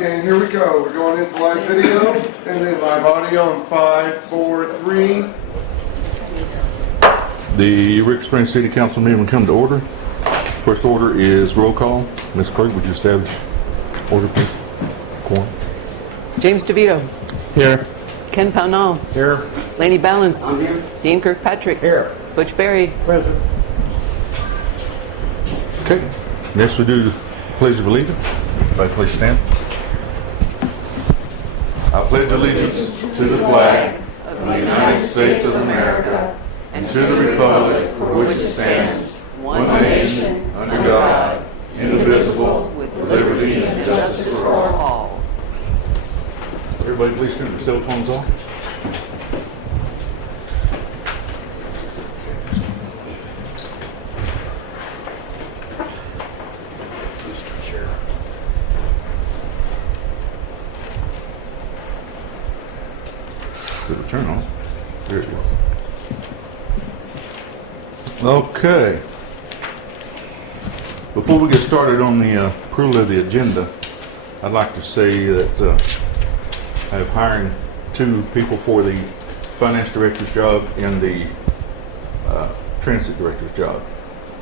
again, here we go. We're going into live video and then live audio in 5, 4, 3. The Eureka Springs City Council meeting will come to order. First order is roll call. Ms. Clerk, would you establish order, please? Quorum. James DeVito. Here. Ken Pownall. Here. Laney Balance. I'm here. Dean Kirkpatrick. Here. Butch Berry. Present. Okay. Next we do the Pledge of Allegiance. Everybody please stand. I pledge allegiance to the flag of the United States of America and to the republic for which it stands, one nation, under God, indivisible, with liberty and justice for all. Everybody please turn their cell phones off. It'll turn on. There it is. Okay. Before we get started on the approval of the agenda, I'd like to say that I have hiring 2 people for the finance director's job and the transit director's job,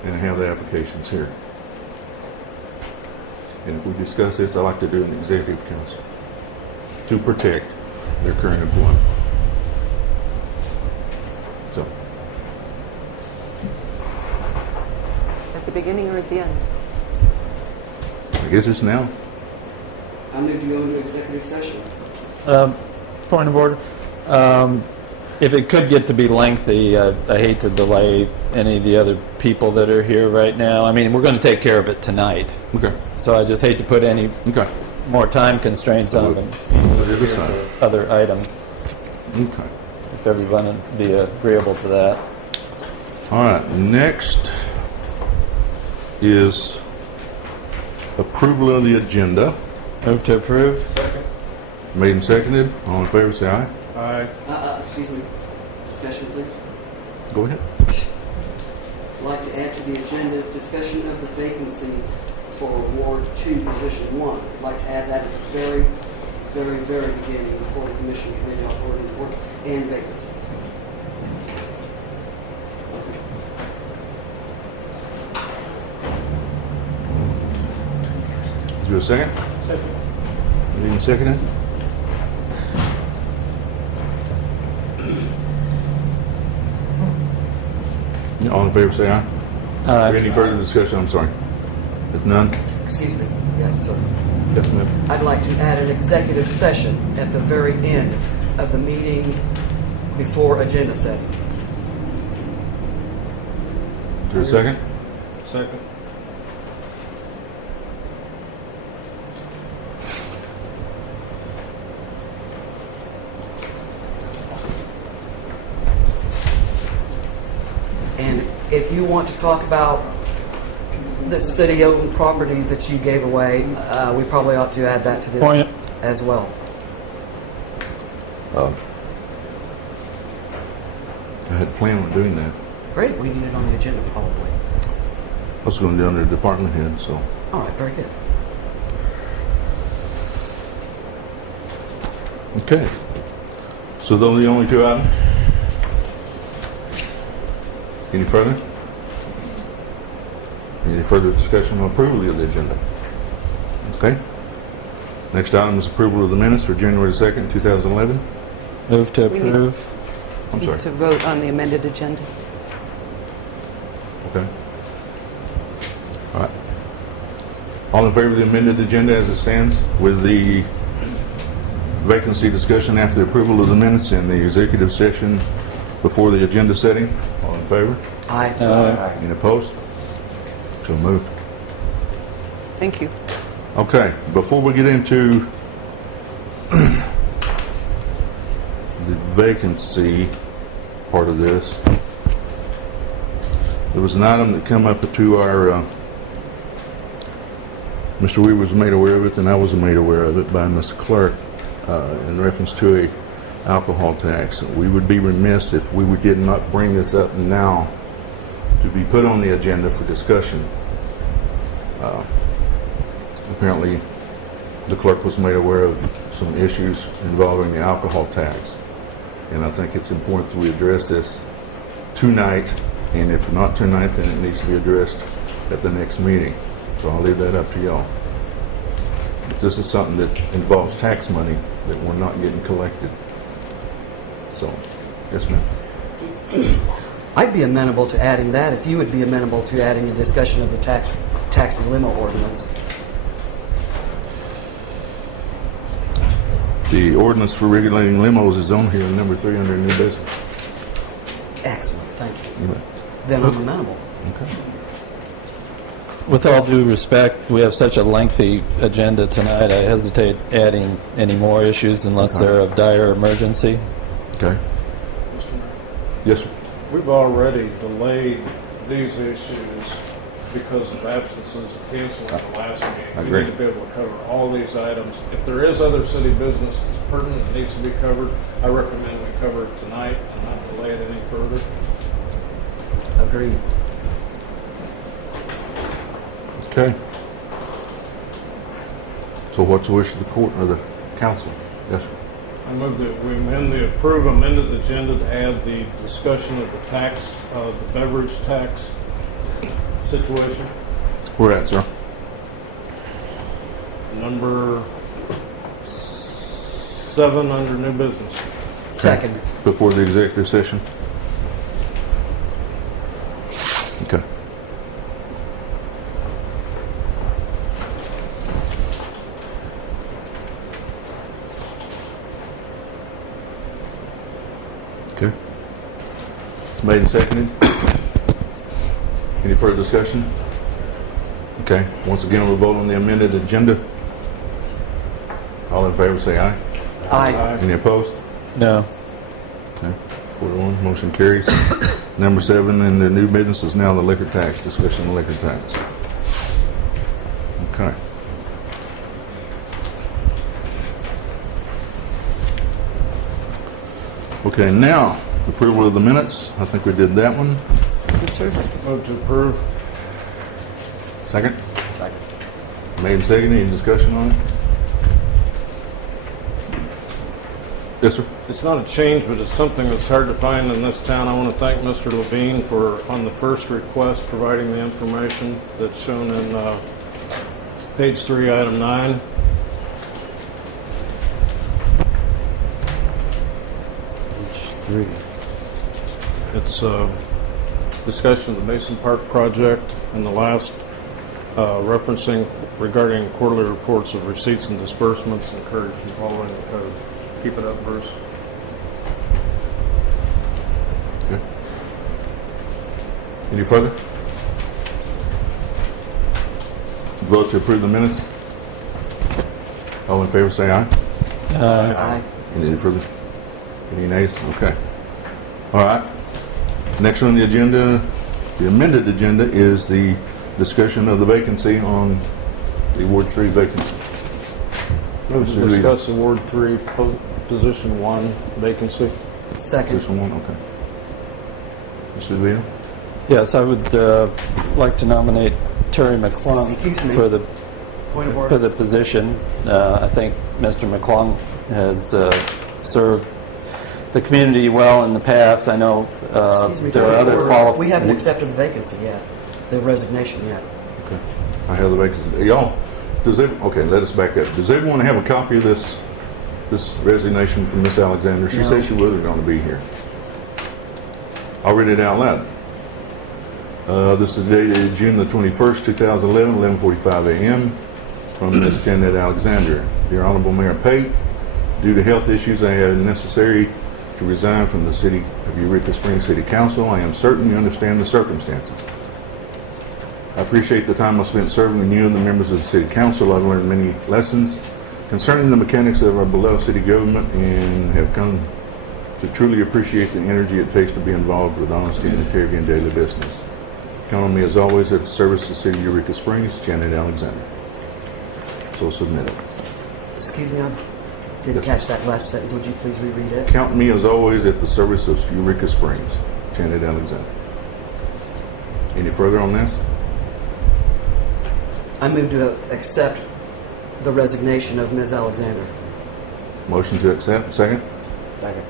and I have the applications here. And if we discuss this, I'd like to do an executive council to protect their current employment. So, At the beginning or at the end? I guess it's now. I move to go into executive session. Point of order. If it could get to be lengthy, I hate to delay any of the other people that are here right now. I mean, we're going to take care of it tonight. Okay. So I just hate to put any Okay. more time constraints on them. The other side. Other items, Okay. if everyone would be agreeable to that. All right. Next is approval of the agenda. Move to approve. Made and seconded. All in favor, say aye. Aye. Excuse me. Discussion, please. Go ahead. I'd like to add to the agenda discussion of the vacancy for Ward 2, Position 1. I'd like to add that at the very, very, very beginning before the commission can read out board report and vacancies. Is there a second? Second. Made and seconded. All in favor, say aye. Aye. Any further discussion? I'm sorry. If none, Excuse me. Yes, sir. yes, ma'am. I'd like to add an executive session at the very end of the meeting before agenda setting. Is there a second? Second. And if you want to talk about the city-owned property that you gave away, we probably ought to add that to the Point. as well. I had planned on doing that. Great, we need it on the agenda probably. I was going to do it under department head, so. All right, very good. Okay. So those are the only 2 items? Any further? Any further discussion on approval of the agenda? Okay. Next item is approval of the minutes for January 2nd, 2011. Move to We need- approve. I'm sorry. To vote on the amended agenda. Okay. All right. All in favor of the amended agenda as it stands with the vacancy discussion after the approval of the minutes in the executive session before the agenda setting? All in favor? Aye. Any opposed? So moved. Thank you. Okay, before we get into the vacancy part of this, there was an item that come up to our, Mr. Weaver was made aware of it, and I was made aware of it by Ms. Clerk in reference to a alcohol tax. We would be remiss if we did not bring this up now to be put on the agenda for discussion. Apparently, the clerk was made aware of some issues involving the alcohol tax. And I think it's important that we address this tonight, and if not tonight, then it needs to be addressed at the next meeting. So I'll leave that up to y'all. This is something that involves tax money that we're not getting collected. So, yes, ma'am. I'd be amenable to adding that if you would be amenable to adding a discussion of the taxi limo ordinance. The ordinance for regulating limos is on here, number 3 under new business. Excellent, thank you. You bet. Then I'm amenable. Okay. With all due respect, we have such a lengthy agenda tonight, I hesitate adding any more issues unless they're of dire emergency. Okay. Yes, sir. We've already delayed these issues because of absences and canceling the last I meeting. agree. We need to be able to cover all these items. If there is other city business that's pertinent that needs to be covered, I recommend we cover it tonight and not delay it any further. Agreed. Okay. So what's the wish of the court or the council? Yes, sir. I move that we amend the amended agenda to add the discussion of the tax, the beverage tax situation. Where at, sir? Number 7 under new business. Second. Before the executive session? Okay. Okay. It's made and seconded. Any further discussion? Okay. Once again, we'll vote on the amended agenda. All in favor say aye. Aye. Any opposed? No. Okay. 4-1, motion carries. Number 7 in the new business is now the liquor tax, discussion of the liquor tax. Okay. Okay, now, approval of the minutes. I think we did that one. Yes, sir. Move to approve. Second? Second. Made and seconded. Any discussion on it? Yes, sir. It's not a change, but it's something that's hard to find in this town. I want to thank Mr. Levine for, on the first request, providing the information that's shown in page 3, item 9. It's discussion of the Mason Park project and the last referencing regarding quarterly reports of receipts and disbursements encouraged from following the code. Keep it up, Bruce. Okay. Any further? Vote to approve the minutes. All in favor say aye. Aye. Any further? Any nays? Okay. All right. Next on the agenda, the amended agenda, is the discussion of the vacancy on the Ward 3 vacancy. Move to Mr. discuss Award 3, Position 1, vacancy. Second. Position 1, okay. Mr. DeVito? Yes, I would like to nominate Terry McClung Excuse me. for the Point of for order. the position. I think Mr. McClung has served the community well in the past. I know Excuse me. there are point of other order. qualifications. We haven't accepted the vacancy yet, the resignation yet. Okay. I have the vacancy. Y'all, okay, let us back up. Does everyone have a copy of this resignation from Miss Alexander? She No. said she wasn't going to be here. I'll read it out loud. This is dated June the 21st, 2011, 11:45 a.m. from Ms. Janet Alexander. Dear Honorable Mayor Pate, due to health issues, I have necessary to resign from the City of Eureka Springs City Council. I am certain you understand the circumstances. I appreciate the time I spent serving with you and the members of the City Council. I've learned many lessons concerning the mechanics of our beloved city government and have come to truly appreciate the energy it takes to be involved with honesty and integrity in daily business. Count on me as always at the service of the City of Eureka Springs, Janet Alexander. So submitted. Excuse me, I didn't catch that last sentence. Would you please reread it? Count me as always at the service of Eureka Springs, Janet Alexander. Any further on this? I move to accept the resignation of Ms. Alexander. Motion to accept, second? Second.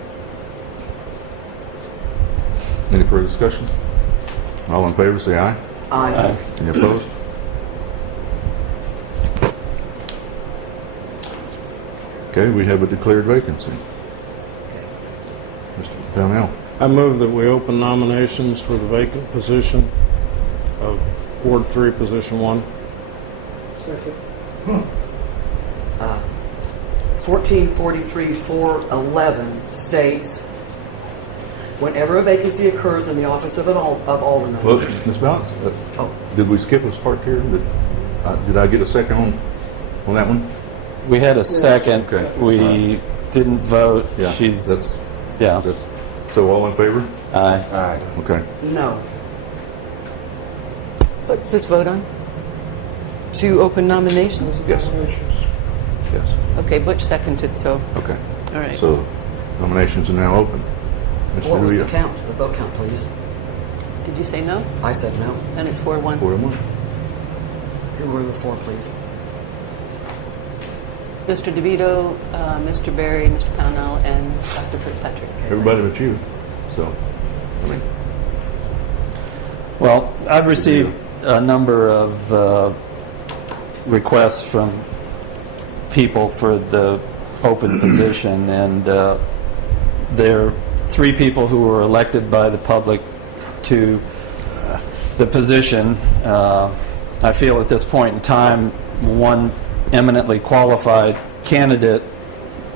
Any further discussion? All in favor, say aye. Aye. Any opposed? Okay, we have a declared vacancy. Mr. Pownell. I move that we open nominations for the vacant position of Ward 3, Position 1. 1443-411 states, whenever a vacancy occurs in the office of alderman. Well, Ms. Balance, Oh, did we skip a part here? Did I get a second on that one? We had a second. Okay. We didn't vote. Yeah. That's So all in favor? aye. Aye. Okay. no. What's this vote on? To open nominations? Yes. Yes. Okay, Butch seconded, so, Okay. all right. So nominations are now open. Mr. What was the Ruia. count? The vote count, please. Did you say no? I said no. Then it's 4-1. 4-1. Who were the four, please? Mr. DeVito, Mr. Berry, Mr. Pownell, and Dr. Fitzpatrick. Everybody but you. So, I mean, Well, I've received a number of requests from people for the open position, and there are 3 people who were elected by the public to the position. I feel at this point in time, one eminently qualified candidate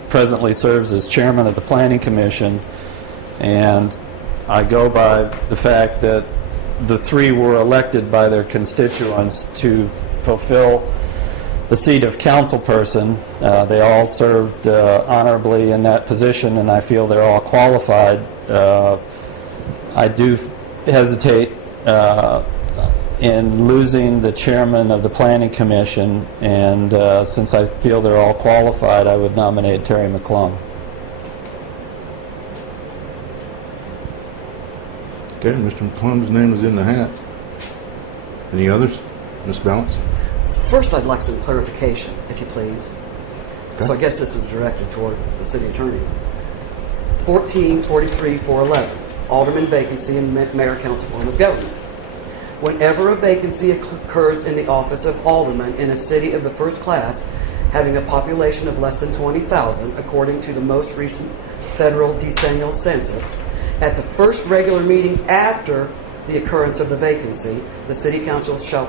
presently serves as chairman of the Planning Commission, and I go by the fact that the 3 were elected by their constituents to fulfill the seat of councilperson. They all served honorably in that position, and I feel they're all qualified. I do hesitate in losing the chairman of the Planning Commission, and since I feel they're all qualified, I would nominate Terry McClung. okay, Mr. McClung's name is in the hat. Any others? Ms. Balance? First, I'd like some clarification, if you please. Okay. So I guess this is directed toward the city attorney. 1443-411, alderman vacancy and mayor council form of government. Whenever a vacancy occurs in the office of alderman in a city of the first class having a population of less than 20,000, according to the most recent federal decennial census, at the first regular meeting after the occurrence of the vacancy, the city council shall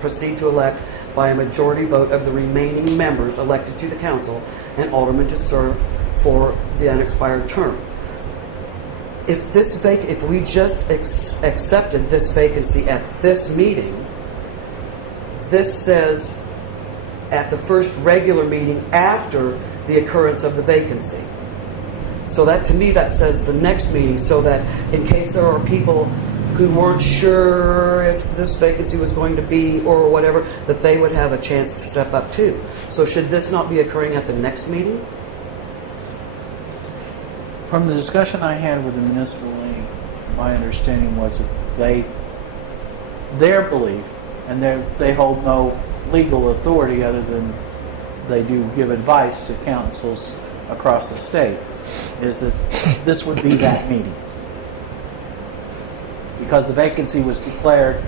proceed to elect by a majority vote of the remaining members elected to the council an alderman to serve for the unexpired term. If we just accepted this vacancy at this meeting, this says at the first regular meeting after the occurrence of the vacancy. So that, to me, that says the next meeting, so that in case there are people who weren't sure if this vacancy was going to be or whatever, that they would have a chance to step up too. So should this not be occurring at the next meeting? From the discussion I had with the municipal league, my understanding was that their belief, and they hold no legal authority other than they do give advice to councils across the state, is that this would be that meeting. Because the vacancy was declared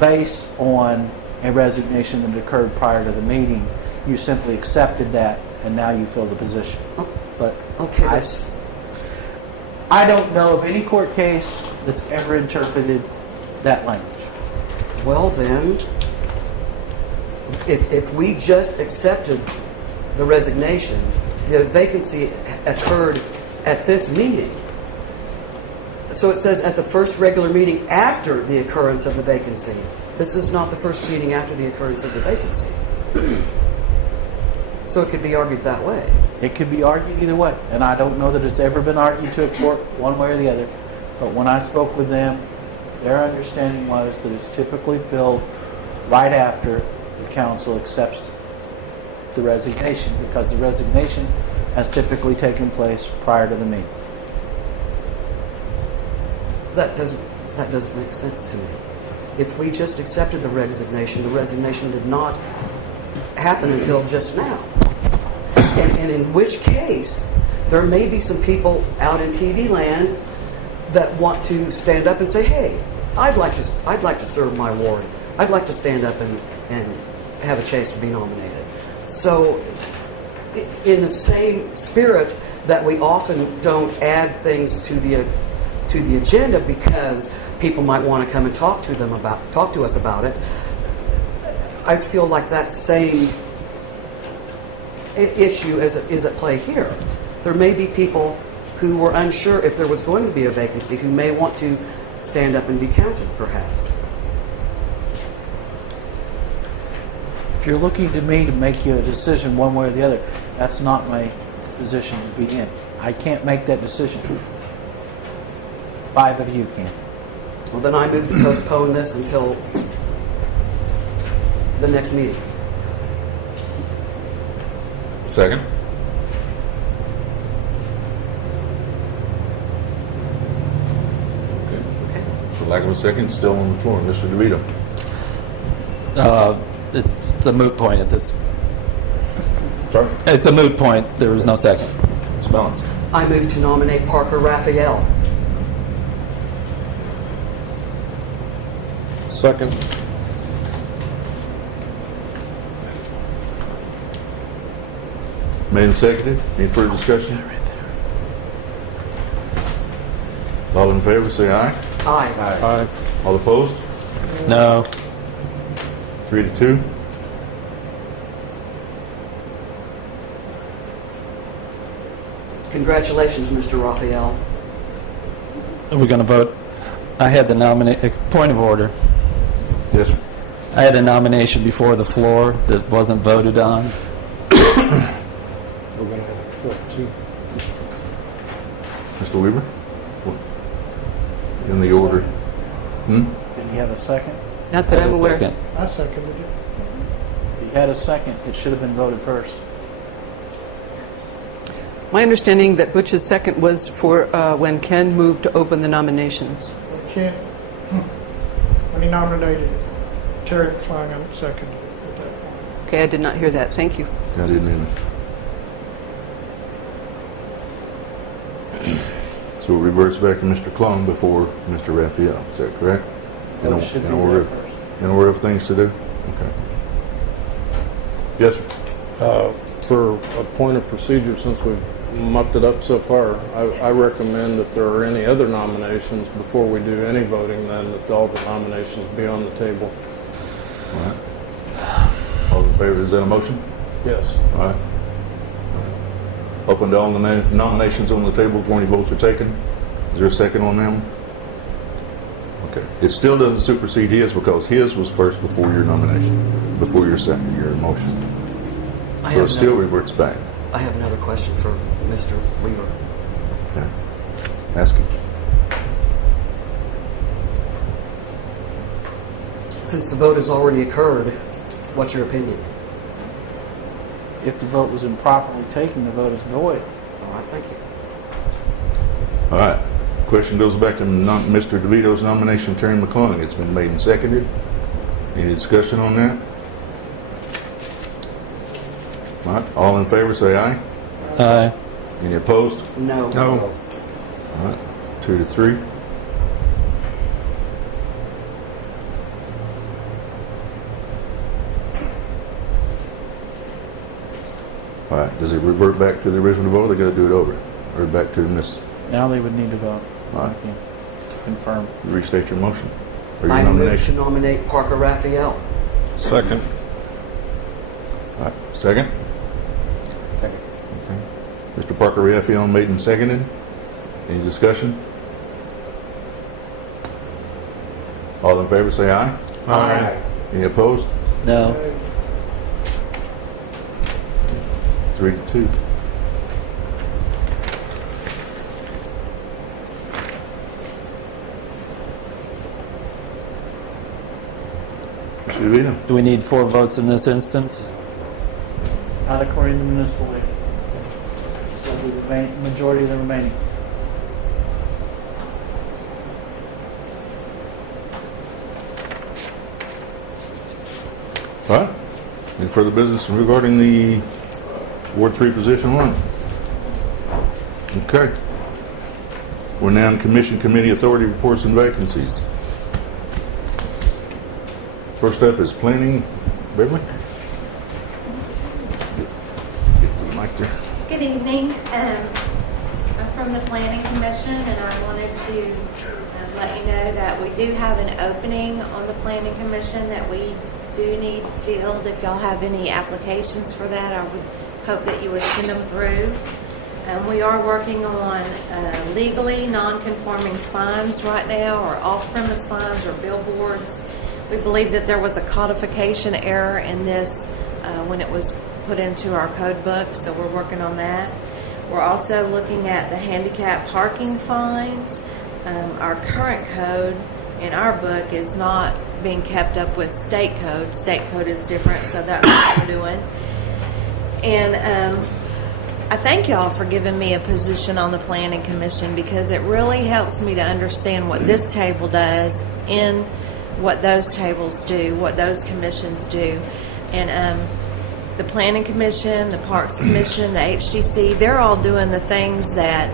based on a resignation that occurred prior to the meeting, you simply accepted that, and now you fill the position. But Okay. I don't know of any court case that's ever interpreted that language. Well then, if we just accepted the resignation, the vacancy occurred at this meeting. So it says at the first regular meeting after the occurrence of the vacancy. This is not the first meeting after the occurrence of the vacancy. So it could be argued that way. It could be argued either way, and I don't know that it's ever been argued to a court one way or the other. But when I spoke with them, their understanding was that it's typically filled right after the council accepts the resignation, because the resignation has typically taken place prior to the meeting. That doesn't make sense to me. if we just accepted the resignation did not happen until just now. And in which case, there may be some people out in TV land that want to stand up and say, hey, I'd like to serve my ward. I'd like to stand up and have a chance to be nominated. So in the same spirit that we often don't add things to the agenda because people might want to come and talk to us about it, I feel like that same issue is at play here. There may be people who were unsure if there was going to be a vacancy who may want to stand up and be counted, perhaps. If you're looking to me to make you a decision one way or the other, that's not my position to be in. I can't make that decision. 5 of you can. Well, then I move to postpone this until the next meeting. Second? Okay. For lack of a second, still on the floor. Mr. DeVito. It's a moot point at this. Sorry? It's a moot point. There was no second. Ms. Mullins. I move to nominate Parker Raphael. Second. Made and seconded. Any further discussion? All in favor, say aye. Aye. Aye. All opposed? No. 3-2. Congratulations, Mr. Raphael. Are we going to vote? I had the point of order. Yes, sir. I had a nomination before the floor that wasn't voted on. We're going to have 14. Mr. Weaver? In the order. Did he have a second? Not that I'm aware. Second. I seconded it. If he had a second, it should have been voted first. My understanding that Butch's second was for when Ken moved to open the nominations. I can't. When he nominated Terry Klein, I seconded it at that point. Okay, I did not hear that. Thank you. I didn't either. So it reverts back to Mr. Klum before Mr. Raphael. Is that correct? It should be order, there first. in order of things to do? Okay. Yes, sir. For a point of procedure, since we've mucked it up so far, I recommend if there are any other nominations before we do any voting, then that all the nominations be on the table. All right. All in favor, is that a motion? Yes. All right. Open to all the nominations on the table before any votes are taken. Is there a second on them? Okay. It still doesn't supersede his because his was first before your nomination, before your second, your motion. So it still reverts back. I have another question for Mr. Weaver. Okay. Ask him. Since the vote has already occurred, what's your opinion? If the vote was improperly taken, the vote is void. All right, thank you. All right. Question goes back to Mr. DeVito's nomination, Terry McClung. It's been made and seconded. Any discussion on that? All right. All in favor, say aye. Aye. Any opposed? No. No. All right. 2-3. All right. Does it revert back to the original vote? Or they got to do it over, or back to Miss? Now they would need to vote. All right. To confirm. Restate your motion or your I move to nomination. nominate Parker Raphael. Second. All right. Second. Okay. Mr. Parker Raphael made and seconded. Any discussion? All in favor, say aye. Aye. Any opposed? No. 3-2. Mr. DeVito? Do we need 4 votes in this instance? Not according to municipal league. So the majority of the remaining. All right. Any further business regarding the Ward 3 Position 1? Okay. We're now in Commission Committee Authority Reports and Vacancies. First up is Planning. Beverly? Get the mic there. Good evening. I'm from the Planning Commission, and I wanted to let you know that we do have an opening on the Planning Commission that we do need filled. If y'all have any applications for that, I would hope that you would send them through. We are working on legally non-conforming signs right now, or off-premise signs or billboards. We believe that there was a codification error in this when it was put into our code book, so we're working on that. We're also looking at the handicap parking fines. Our current code in our book is not being kept up with state code. State code is different, so that's what we're doing. And I thank y'all for giving me a position on the Planning Commission, because it really helps me to understand what this table does and what those tables do, what those commissions do. And the Planning Commission, the Parks Commission, the HDC, they're all doing the things that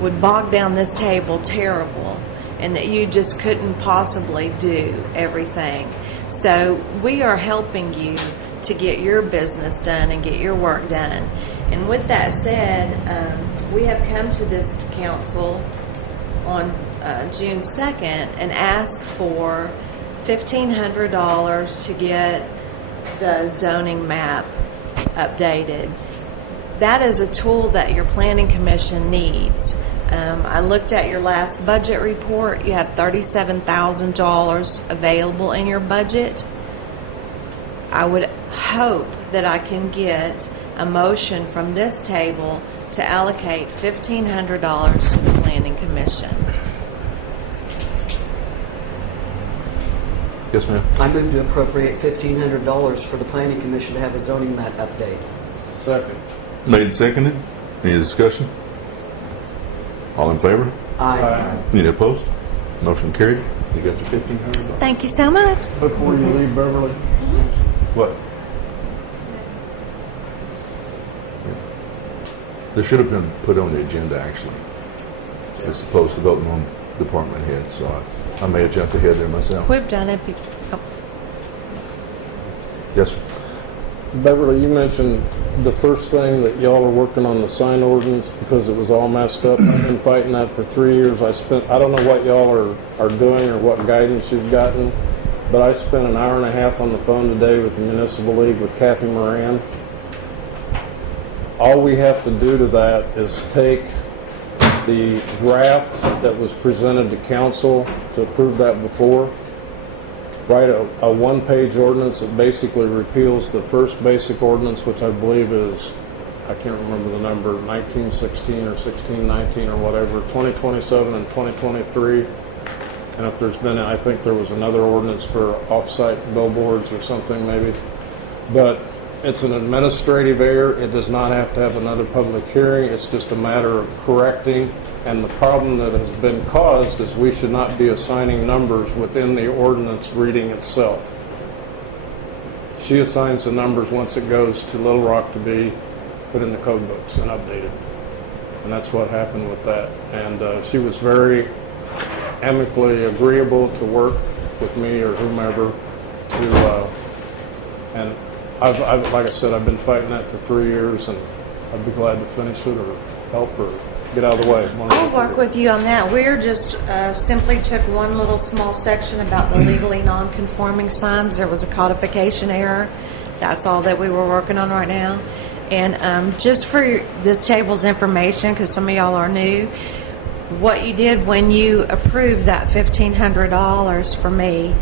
would bog down this table terrible, and that you just couldn't possibly do everything. So we are helping you to get your business done and get your work done. And with that said, we have come to this council on June 2nd and asked for $1,500 to get the zoning map updated. That is a tool that your Planning Commission needs. I looked at your last budget report. You have $37,000 available in your budget. I would hope that I can get a motion from this table to allocate $1,500 to the Planning Commission. Yes, ma'am. I move to appropriate $1,500 for the Planning Commission to have a zoning map update. Second. Made and seconded. Any discussion? All in favor? Aye. Any opposed? Motion carried. You got the $1,500. Thank you so much. Before you leave, Beverly, What? This should have been put on the agenda, actually, as opposed to voting on department heads. So I may have jumped ahead there myself. We've done it. Yes, sir. Beverly, you mentioned the first thing that y'all are working on the sign ordinance because it was all messed up. I've been fighting that for 3 years. I don't know what y'all are doing or what guidance you've gotten, but I spent an hour and a half on the phone today with the Municipal League with Kathy Moran. All we have to do to that is take the draft that was presented to council to approve that before, write a one-page ordinance that basically repeals the first basic ordinance, which I believe is, I can't remember the number, 1916 or 1619 or whatever, 2027 and 2023. And if there's been, I think there was another ordinance for off-site billboards or something maybe. But it's an administrative error. It does not have to have another public hearing. It's just a matter of correcting. And the problem that has been caused is we should not be assigning numbers within the ordinance reading itself. She assigns the numbers once it goes to Little Rock to be put in the code books and updated. And that's what happened with that. And she was very amicably agreeable to work with me or whomever to, and I've, like I said, I've been fighting that for 3 years, and I'd be glad to finish it or help or get out of the way. I'll work with you on that. We're just simply took one little small section about the legally non-conforming signs. There was a codification error. That's all that we were working on right now. And just for this table's information, because some of y'all are new, what you did when you approved that $1,500 for me,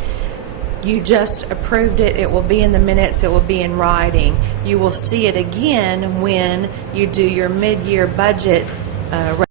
you just approved it. It will be in the minutes. It will be in writing. You will see it again when you do your mid-year budget